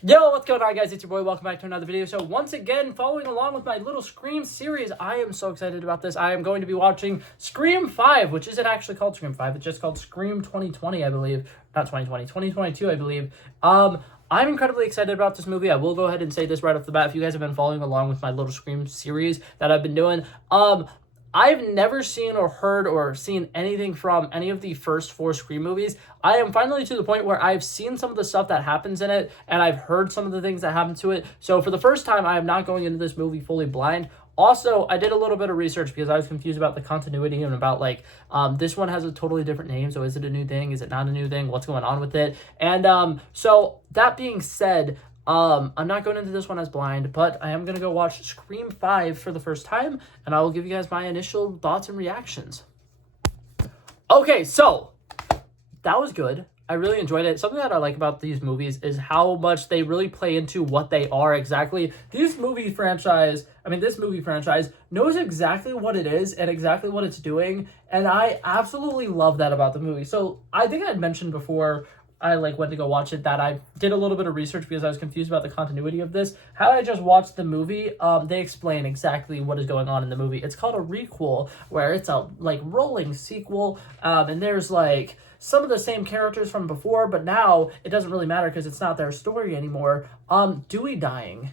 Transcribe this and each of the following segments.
Yo, what's going on, guys? It's your boy. Welcome back to another video. So once again, following along with my little Scream series, I am so excited about this. I am going to be watching Scream 5, which isn't actually called Scream 5. It's just called Scream 2020, I believe. Not 2020, 2022, I believe. I'm incredibly excited about this movie. I will go ahead and say this right off the bat. If you guys have been following along with my little Scream series that I've been doing, I've never seen or heard or seen anything from any of the first four Scream movies. I am finally to the point where I've seen some of the stuff that happens in it, and I've heard some of the things that happen to it. So for the first time, I am not going into this movie fully blind. Also, I did a little bit of research because I was confused about the continuity and about, this one has a totally different name. So is it a new thing? Is it not a new thing? What's going on with it? And so that being said, I'm not going into this one as blind, but I am going to go watch Scream 5 for the first time, and I will give you guys my initial thoughts and reactions. Okay, so that was good. I really enjoyed it. Something that I like about these movies is how much they really play into what they are exactly. This movie franchise knows exactly what it is and exactly what it's doing, and I absolutely love that about the movie. So I think I had mentioned before I went to go watch it that I did a little bit of research because I was confused about the continuity of this. Had I just watched the movie, they explain exactly what is going on in the movie. It's called a requel, where it's a rolling sequel, and there's some of the same characters from before, but now it doesn't really matter because it's not their story anymore. Dewey dying.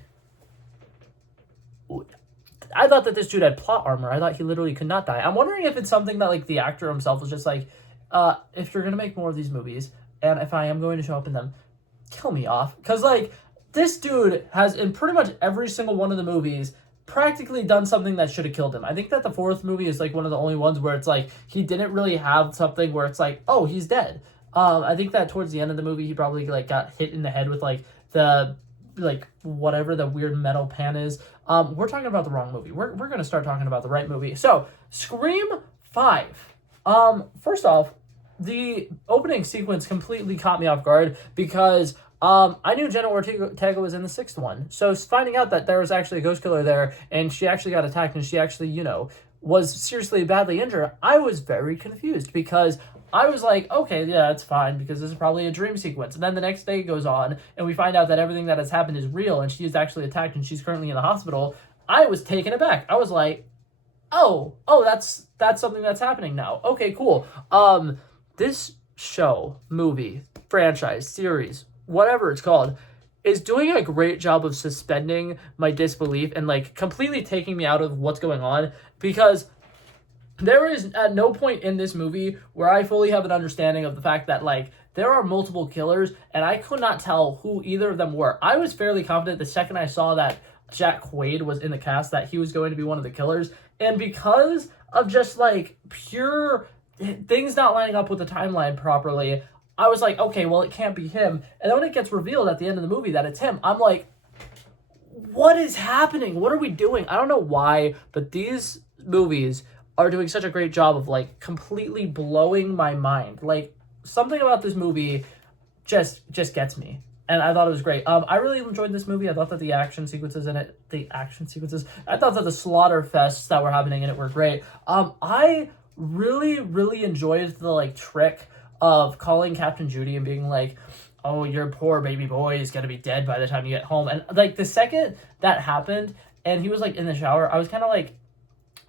I thought that this dude had plot armor. I thought he literally could not die. I'm wondering if it's something that the actor himself was just if you're gonna make more of these movies, and if I am going to show up in them, kill me off. Because, this dude has, in pretty much every single one of the movies, practically done something that should have killed him. I think that the fourth movie is, one of the only ones where it's, he didn't really have something where it's oh, he's dead. I think that towards the end of the movie, he probably, got hit in the head with, the, whatever the weird metal pan is. We're talking about the wrong movie. We're going to start talking about the right movie. So, Scream 5. First off, the opening sequence completely caught me off guard because I knew Jenna Ortega was in the sixth one. So finding out that there was actually a ghost killer there and she actually got attacked and she actually, was seriously badly injured, I was very confused because I was okay, yeah, it's fine because this is probably a dream sequence. And then the next day goes on and we find out that everything that has happened is real and she is actually attacked and she's currently in the hospital. I was taken aback. I was oh, that's something that's happening now. Okay, cool. This show, movie, franchise, series, whatever it's called, is doing a great job of suspending my disbelief and completely taking me out of what's going on, because there is at no point in this movie where I fully have an understanding of the fact that there are multiple killers and I could not tell who either of them were. I was fairly confident the second I saw that Jack Quaid was in the cast that he was going to be one of the killers, and because of just pure things not lining up with the timeline properly, I was okay, well, it can't be him. And then when it gets revealed at the end of the movie that it's him, I'm what is happening? What are we doing? I don't know why, but these movies are doing such a great job of completely blowing my mind. Something about this movie just gets me. And I thought it was great. I really enjoyed this movie. I thought that the action sequences, I thought that the slaughter fests that were happening in it were great. I really, really enjoyed the trick of calling Captain Judy and being oh, your poor baby boy is gonna be dead by the time you get home. And the second that happened and he was in the shower, I was kind of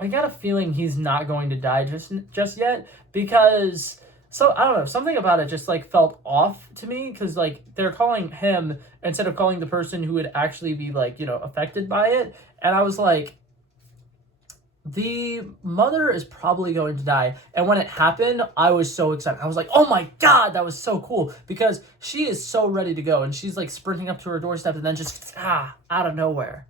I got a feeling he's not going to die just yet, because I don't know, something about it just felt off to me, because they're calling him instead of calling the person who would actually be affected by it. And I was the mother is probably going to die. And when it happened, I was so excited. I was oh my God, that was so cool, because she is so ready to go and she's sprinting up to her doorstep and then just out of nowhere.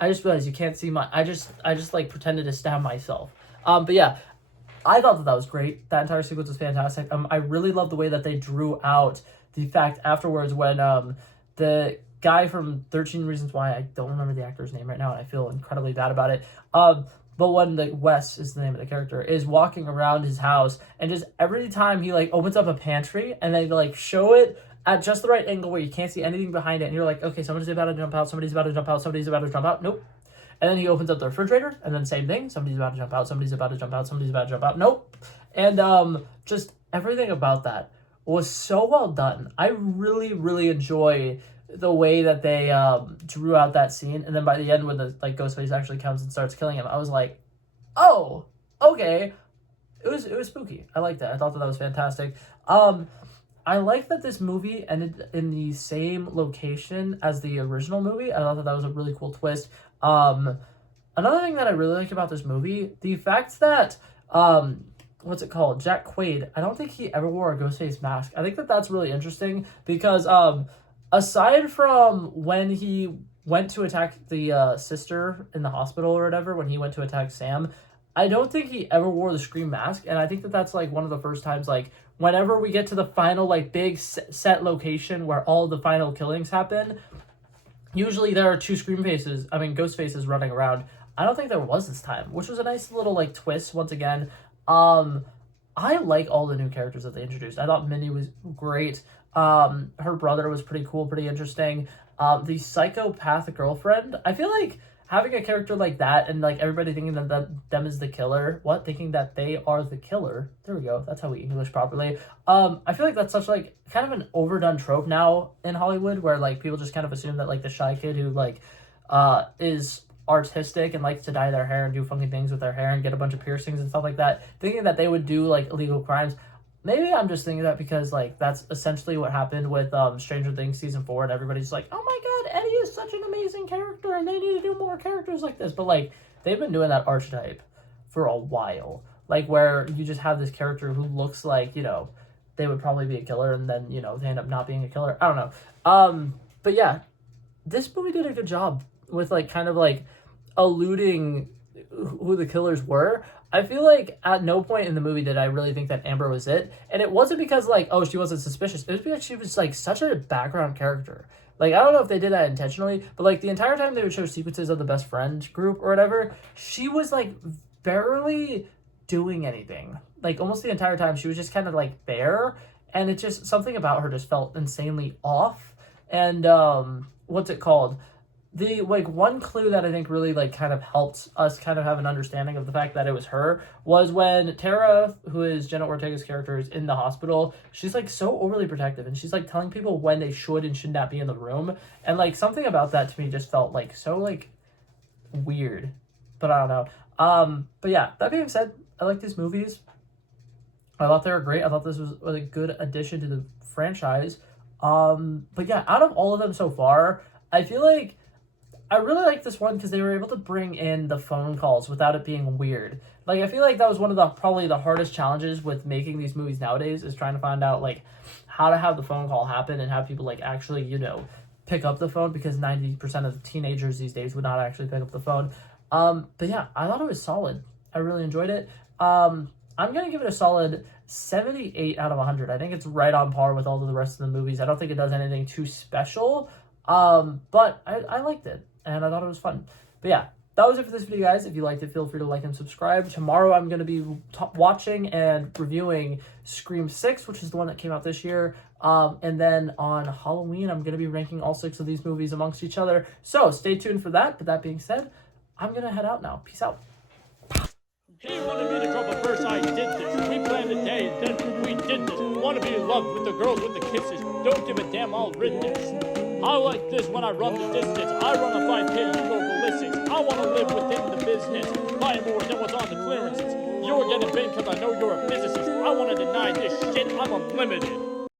I just realized you can't see I just pretended to stab myself. But yeah, I thought that was great. That entire sequence was fantastic. I really love the way that they drew out the fact afterwards when the guy from 13 Reasons Why, I don't remember the actor's name right now and I feel incredibly bad about it. But when Wes is the name of the character, is walking around his house, and just every time he opens up a pantry and they show it at just the right angle where you can't see anything behind it, and you're okay, somebody's about to jump out, somebody's about to jump out, somebody's about to jump out, nope. And then he opens up the refrigerator, and then same thing, somebody's about to jump out, somebody's about to jump out, somebody's about to jump out, nope. And just everything about that was so well done. I really, really enjoy the way that they drew out that scene, and then by the end when the like Ghostface actually comes and starts killing him, I was like, oh, okay. It was spooky. I liked that. I thought that was fantastic. I like that this movie ended in the same location as the original movie. I thought that that was a really cool twist. Another thing that I really like about this movie, the fact that what's it called? Jack Quaid. I don't think he ever wore a Ghostface mask. I think that that's really interesting because aside from when he went to attack the sister in the hospital or whatever, when he went to attack Sam, I don't think he ever wore the Scream mask, and I think that that's like one of the first times, like whenever we get to the final like big set location where all the final killings happen, usually there are two ghost faces running around. I don't think there was this time, which was a nice little like twist once again. I like all the new characters that they introduced. I thought Mindy was great. Her brother was pretty cool, pretty interesting. The psychopath girlfriend, I feel like having a character like that and like everybody thinking that them is the killer, thinking that they are the killer. There we go. That's how we English properly. I feel like that's such like kind of an overdone trope now in Hollywood where like people just kind of assume that like the shy kid who like is artistic and likes to dye their hair and do funky things with their hair and get a bunch of piercings and stuff like that, thinking that they would do like illegal crimes. Maybe I'm just thinking that because like that's essentially what happened with Stranger Things season 4, and everybody's like, oh my god, Eddie is such an amazing character and they need to do more characters like this. But like they've been doing that archetype for a while, like where you just have this character who looks like, you know, they would probably be a killer and then, you know, they end up not being a killer. I don't know. But yeah, this movie did a good job with like kind of like alluding who the killers were. I feel like at no point in the movie did I really think that Amber was it. And it wasn't because like, oh, she wasn't suspicious. It was because she was like such a background character. Like, I don't know if they did that intentionally, but like the entire time they would show sequences of the best friend group or whatever, she was like barely doing anything. Like almost the entire time she was just kind of like there. And it just, something about her just felt insanely off. And what's it called? The like one clue that I think really like kind of helped us kind of have an understanding of the fact that it was her was when Tara, who is Jenna Ortega's character, is in the hospital. She's like so overly protective and she's like telling people when they should and should not be in the room, and like something about that to me just felt like so like weird, but I don't know. But yeah, that being said, I like these movies. I thought they were great. I thought this was a good addition to the franchise. But yeah, out of all of them so far, I feel like I really like this one because they were able to bring in the phone calls without it being weird. Like, I feel like that was one of the probably the hardest challenges with making these movies nowadays, is trying to find out like how to have the phone call happen and have people like actually, you know, pick up the phone, because 90% of the teenagers these days would not actually pick up the phone. But yeah, I thought it was solid. I really enjoyed it. I'm gonna give it a solid 78 out of 100. I think it's right on par with all of the rest of the movies. I don't think it does anything too special. But I liked it, and I thought it was fun. But yeah, that was it for this video, guys. If you liked it, feel free to like and subscribe. Tomorrow I'm going to be watching and reviewing Scream 6, which is the one that came out this year. And then on Halloween, I'm going to be ranking all 6 of these movies amongst each other. So stay tuned for that. But that being said, I'm going to head out now. Peace out. He wanted me to drop a verse, I did this. We planned a day, and then we did this. Wanna be in love with the girls with the kisses. Don't give a damn, I'll rid this. I like this when I run the distance. I run a 5K, you go ballistics. I wanna live within the business. Buy more than what's on the clearances. You're getting big cause I know you're a physicist. I wanna deny this shit, I'm unlimited.